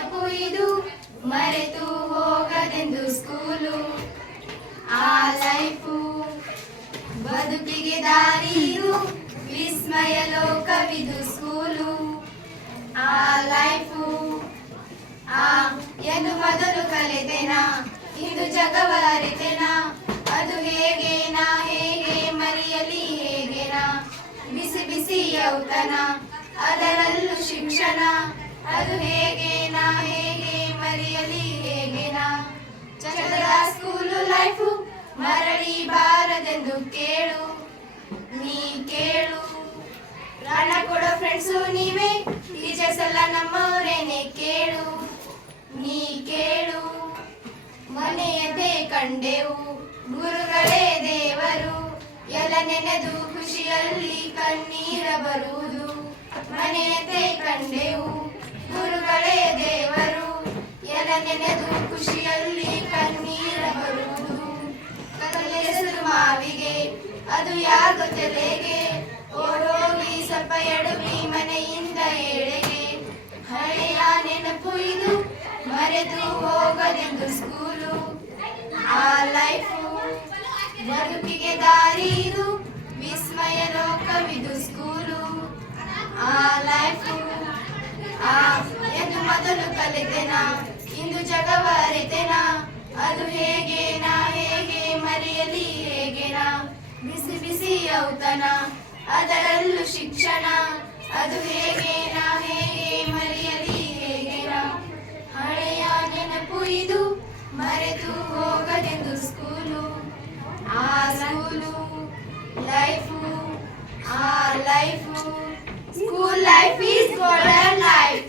ನೆನಪು ಇದು ಮರೆತು ಹೋಗದೆಂದು ಸ್ಕೂಲು. ಆ ಲೈಫು ಬದುಕಿಗೆ ದಾರಿದು ವಿಸ್ಮಯ ಲೋಕವಿದು ಸ್ಕೂಲು. ಆ ಲೈಫು ಎಂದು ಮೊದಲು ಕಲಿತೆನಾ ಇಂದು ಜಗವ ಅರಿತೆನಾ ಅದು ಹೇಗೇನಾ ಹೇಗೆ ಮರೆಯಲಿ ಹೇಗೇನಾ ಬಿಸಿ ಬಿಸಿ ಔತಣ ಅದರಲ್ಲೂ ಶಿಕ್ಷಣ ಅದು ಹೇಗೇನಾ ಹೇಗೆ ಮರೆಯಲಿ ಹೇಗೇನಾ ಚಂದದ ಸ್ಕೂಲು ಲೈಫು ಮರಳಿ ಬಾರದೆಂದು ಕೇಳು ನೀ ಕೇಳು. ಪ್ರಾಣ ಕೊಡೋ ಫ್ರೆಂಡ್ಸು ನೀವೇ ಟೀಚರ್ಸ್ ಎಲ್ಲ ನಮ್ಮವರೇನೆ ಕೇಳು ನೀ ಕೇಳು. ಮನೆಯದೇ ಕಂಡೆವು ಗುರುಗಳೇ ದೇವರು ಎಲ್ಲ ನೆನೆದು ಖುಷಿಯಲ್ಲಿ ಕಣ್ಣೀರ ಬರುವುದು. ಮನೆಯದೇ ಕಂಡೆವು ಗುರುಗಳೇ ದೇವರು ಎಲ್ಲ ನೆನೆದು ಖುಷಿಯಲ್ಲಿ ಕಣ್ಣೀರ ಬರುವುದು. ಕತ್ತಲೆ ಹೆಸರು ಮಾವಿಗೆ ಅದು ಯಾರ್ದು ತಲೆಗೆ ಓಡೋಗಿ ಸ್ವಲ್ಪ ಎಡವಿ ಮನೆಯಿಂದ ಎಡೆಗೆ. ಹಳೆಯ ನೆನಪು ಇದು ಮರೆತು ಹೋಗದೆಂದು ಸ್ಕೂಲು. ಆ ಲೈಫು ಬದುಕಿಗೆ ದಾರಿ ಇದು ವಿಸ್ಮಯ ಲೋಕವಿದು ಸ್ಕೂಲು. ಆ ಲೈಫು ಎಂದು ಮೊದಲು ಕಲಿತೆನಾ ಇಂದು ಜಗವ ಅರಿತೆನಾ ಅದು ಹೇಗೇನಾ ಹೇಗೆ ಮರೆಯಲಿ ಹೇಗೇನಾ ಬಿಸಿ ಬಿಸಿ ಔತಣ ಅದರಲ್ಲೂ ಶಿಕ್ಷಣ ಅದು ಹೇಗೇನಾ ಹೇಗೆ ಮರೆಯಲಿ ಹೇಗೇನಾ ಹಳೆಯ ನೆನಪು ಇದು ಮರೆತು